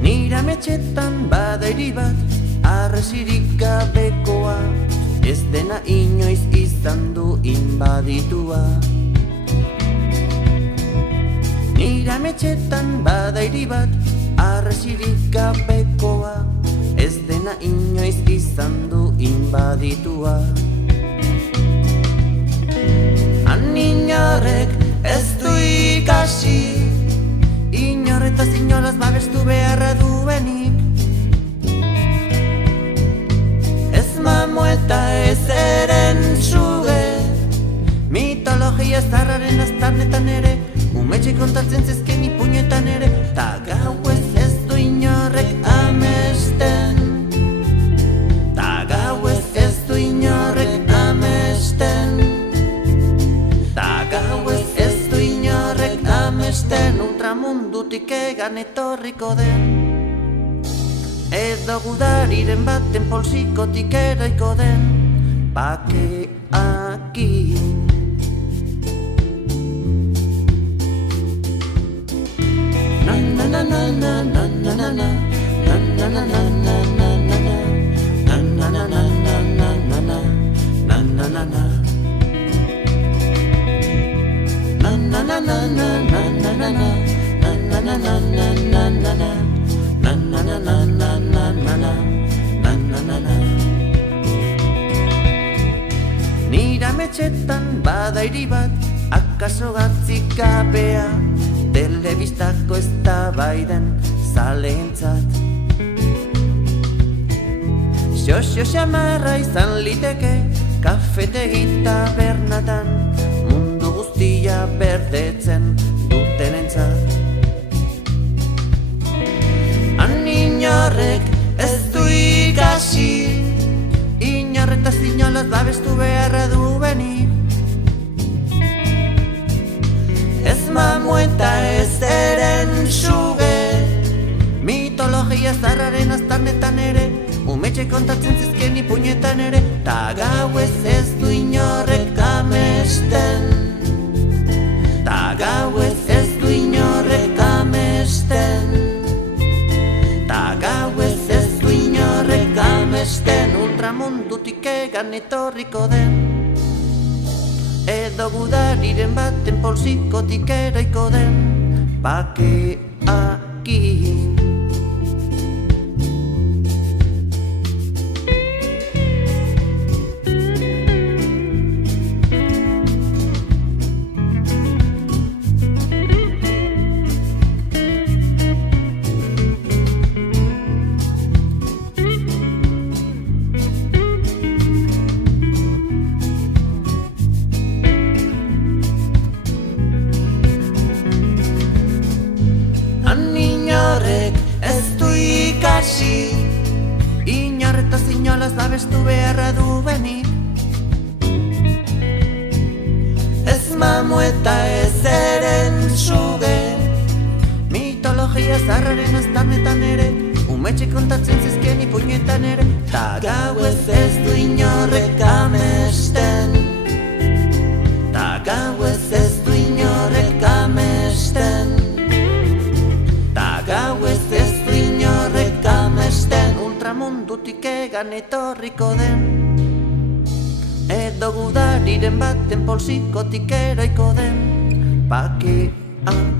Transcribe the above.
Nire ametxetan bada hiri bat, arresirik gabekoa, ez dena inoiz izan du inbaditua. Nire ametxetan bada hiri bat, arresirik gabekoa, ez dena inoiz izan du inbaditua. Han inorek ez du ikasi, inorretaz inolaz babestu beharra duenik. Ez mamu eta ez eren suge, mitologia zarraren aztarnetan ere, umetxe kontatzen zezken ipuñetan ere, ta gauez ez du inorrek amesten. Ta gauez ez du inorrek amesten. Ta gauez ez du inorrek amesten. Ultramundutik egan etorriko den, edo gudariren baten poltsikotik eraiko den, bakeakin. Nire ametxetan bada hiri bat, akaso gatzik gabea, telebistako eztabaiden zaleentzat. Xoxo xamarra izan liteke, kafetegi tabernatan, mundu guztia berdetzen dutenentzat. Han inorrek ez du ikasi, inorretaz inolaz babestu beharra duenik. Ez mamu eta ez eren suge, mitologia zarraren aztarnetan ere, umetxe kontatzen zezken ipuñetan ere, ta gauez ez du inorrek amesten. Ta gauez ez du inorrek amesten. Ta gauez ez du inorrek amesten. Ultramundutik egan etorriko den, edo gudariren baten poltsikotik eraiko den, bakeakin. Inorretaz inolaz babestu beharra duenik. Ez mamu eta ez eren suge, mitologia zarraren aztarnetan ere, umetxe kontatzen zezken ipuñetan ere, ta gauez ez du inorrek amesten. Ta gauez ez du inorrek amesten. Ta gauez ez du inorrek amesten. Ultramundutik egan etorriko den, edo gudariren baten poltsikotik eraiko den, bakeakin.